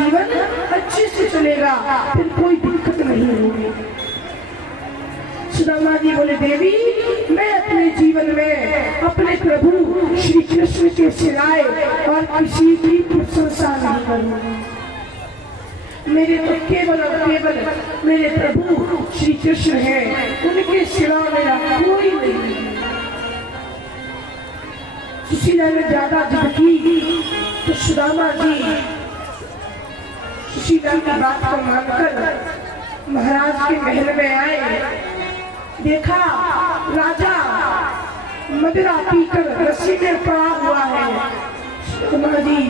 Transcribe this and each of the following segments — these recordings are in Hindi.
जीवन अच्छे से चलेगा, फिर कोई दिक्कत नहीं होगी। सुदामा जी बोले, देवी मैं अपने जीवन में अपने प्रभु श्री कृष्ण के सिवाय और किसी की प्रशंसा नहीं करूंगा। मेरे तो केवल और केवल मेरे प्रभु श्री कृष्ण हैं, उनके सिवा मेरा कोई नहीं। सुशीला ने ज्यादा जिद की तो सुदामा जी सुशीला की बात को मानकर महाराज के महल में आए। देखा राजा मदिरा पीकर रस्सी में पड़ा हुआ है। सुदामा जी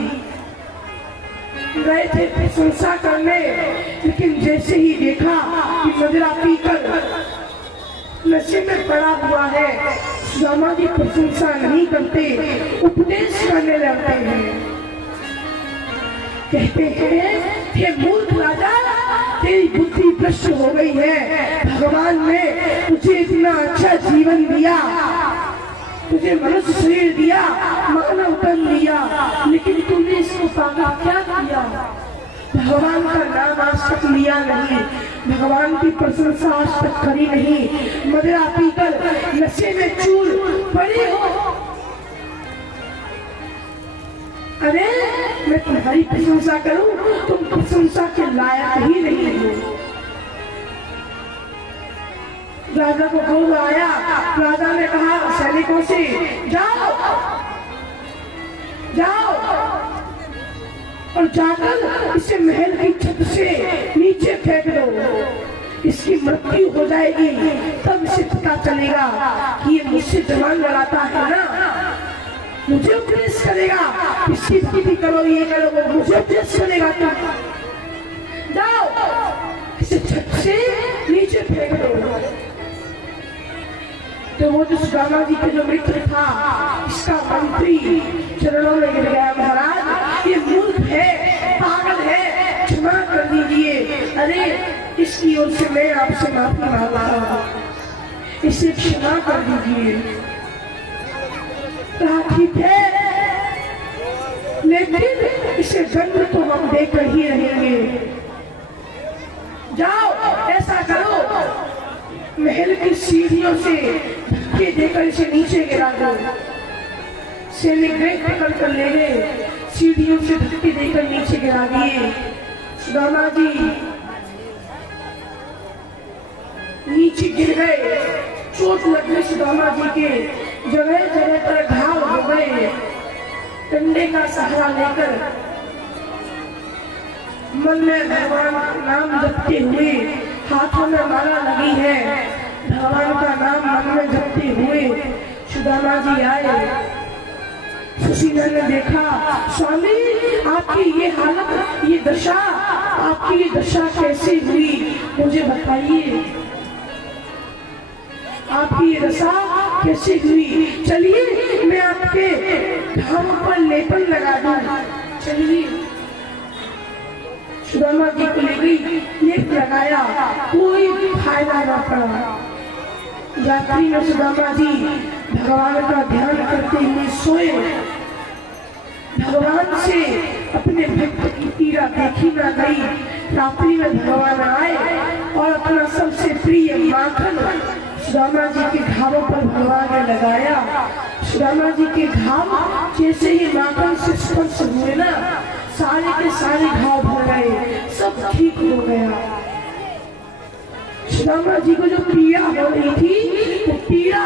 गए थे प्रशंसा करने, लेकिन जैसे ही देखा कि मदिरा पीकर नशे में पड़ा हुआ है, सुदामा जी प्रशंसा नहीं करते, उपदेश करने लगते हैं। कहते हैं, हे मूर्ख राजा, तेरी बुद्धि भ्रष्ट हो गई है। भगवान ने तुझे इतना अच्छा जीवन दिया, तुझे मनुष्य शरीर दिया, मानव तन दिया, लेकिन तूने इसको पाकर क्या किया? भगवान का नाम आज तक लिया नहीं, भगवान की प्रशंसा आज तक करी नहीं, मदिरा पीकर नशे में चूर पड़े हो। अरे मैं तुम्हारी प्रशंसा करूं, तुम प्रशंसा के लायक ही नहीं हो। राजा को क्रोध आया। राजा ने कहा सैनिकों से, जाओ जाओ और जाकर इसे महल की छत से नीचे फेंक दो। इसकी मृत्यु हो जाएगी, तब इसे पता चलेगा कि ये मुझसे जवान लड़ाता है ना, मुझे उपदेश करेगा, इसकी स्थिति करो, ये करो, वो मुझे उपदेश करेगा। तुम जाओ इसे छत से नीचे फेंक दो। तो वो जो सुदामा जी के जो मित्र था, इसका मंत्री चरणों में गिर गया। महाराज ये मूर्ख है, पागल है, क्षमा कर दीजिए। अरे इसकी ओर से मैं आपसे माफी मांगता हूँ, इसे क्षमा कर दीजिए। ठीक है, लेकिन इसे दंड तो हम देकर ही रहेंगे। जाओ ऐसा करो, महल की सीढ़ियों से धक्के देकर इसे नीचे गिरा दो। सैनिक बैग पकड़ कर ले गए, सीढ़ियों से धक्के देकर नीचे गिरा दिए। सुदामा जी नीचे गिर गए, चोट लग गई सुदामा जी के, जगह जगह पर घाव हो गए। डंडे का सहारा लेकर मन में भगवान का नाम जपते हुए, हाथों में माला लगी है, भगवान का नाम मन में जपते हुए सुदामा जी आए। सुशीला ने देखा, स्वामी आपकी ये हालत, ये दशा, आपकी ये दशा कैसे हुई, मुझे बताइए, आपकी ये दशा कैसे हुई? चलिए मैं आपके घाव पर लेपन लगा दूं, चलिए। सुदामा जी को ले गई, लेप लगाया, कोई फायदा न पड़ा। रात्रि में सुदामा जी भगवान का ध्यान करते हुए सोए। भगवान से अपने भक्त की पीड़ा देखी न गई। रात्रि में भगवान आए और अपना सबसे प्रिय माखन सुदामा जी के घावों पर भगवान ने लगाया। सुदामा जी के घाव जैसे ही माखन से स्पर्श हुए ना, सारे के सारे घाव भर गए, सब ठीक हो गया। सुदामा जी को जो पीड़ा हो रही थी, वो पीड़ा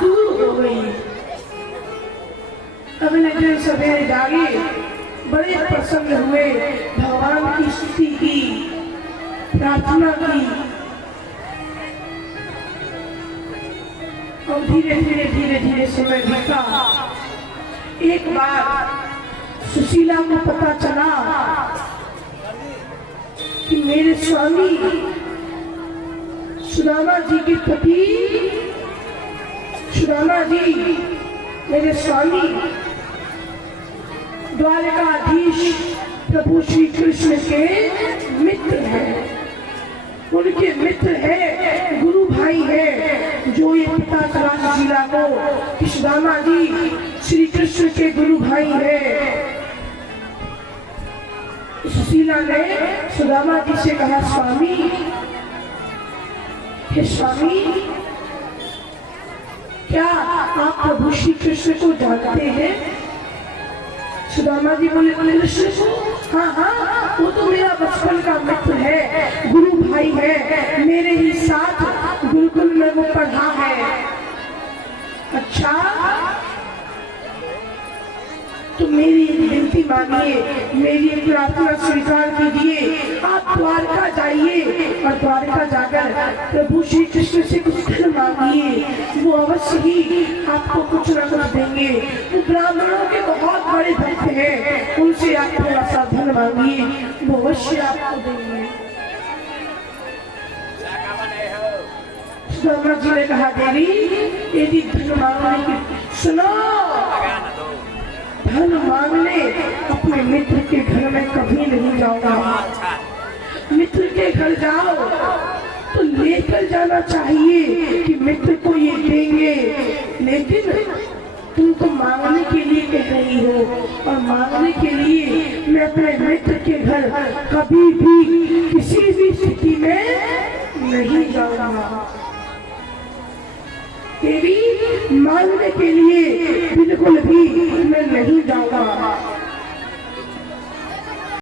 दूर हो गई। अगले दिन सवेरे जागे, बड़े प्रसन्न हुए, भगवान की स्तुति की, प्रार्थना की, और धीरे धीरे धीरे धीरे समय बीता। एक बार सुशीला को पता चला कि मेरे स्वामी सुदामा जी के पति, सुदामा जी मेरे स्वामी द्वारकाधीश प्रभु श्री कृष्ण के मित्र हैं, उनके मित्र हैं, गुरु भाई हैं। जो ये पता चला सुशीला को कि सुदामा जी श्री कृष्ण के गुरु भाई हैं, सुशीला ने सुदामा जी से कहा, स्वामी, हे स्वामी, क्या आप प्रभु श्री कृष्ण को जानते हैं? सुदामा जी बोले, कृष्ण को? हाँ हाँ, वो तो मेरा बचपन का मित्र है, गुरु भाई है, मेरे ही साथ गुरुकुल में वो पढ़ा है। अच्छा, तो मेरी विनती मानिए, मेरी प्रार्थना स्वीकार कीजिए, आप द्वारका जाइए और द्वारका जाकर प्रभु श्री कृष्ण से कुछ धन मांगिए, वो अवश्य ही आपको कुछ न कुछ देंगे। वो ब्राह्मणों के बहुत बड़े भक्त हैं, उनसे आप थोड़ा सा धन मांगिए, वो अवश्य आपको देंगे। सुदामा जी ने कहा, देवी, यदि धन मांगने की, सुनो, धन मांगने अपने मित्र के घर में कभी नहीं जाऊंगा। मित्र के घर जाओ तो लेकर जाना चाहिए कि मित्र को ये देंगे, लेकिन तुम तो मांगने के लिए कह रही हो, और मांगने के लिए मैं अपने मित्र के घर कभी भी किसी भी स्थिति में नहीं जाऊंगा। तेरी मांगने के लिए बिल्कुल भी मैं नहीं जाऊंगा।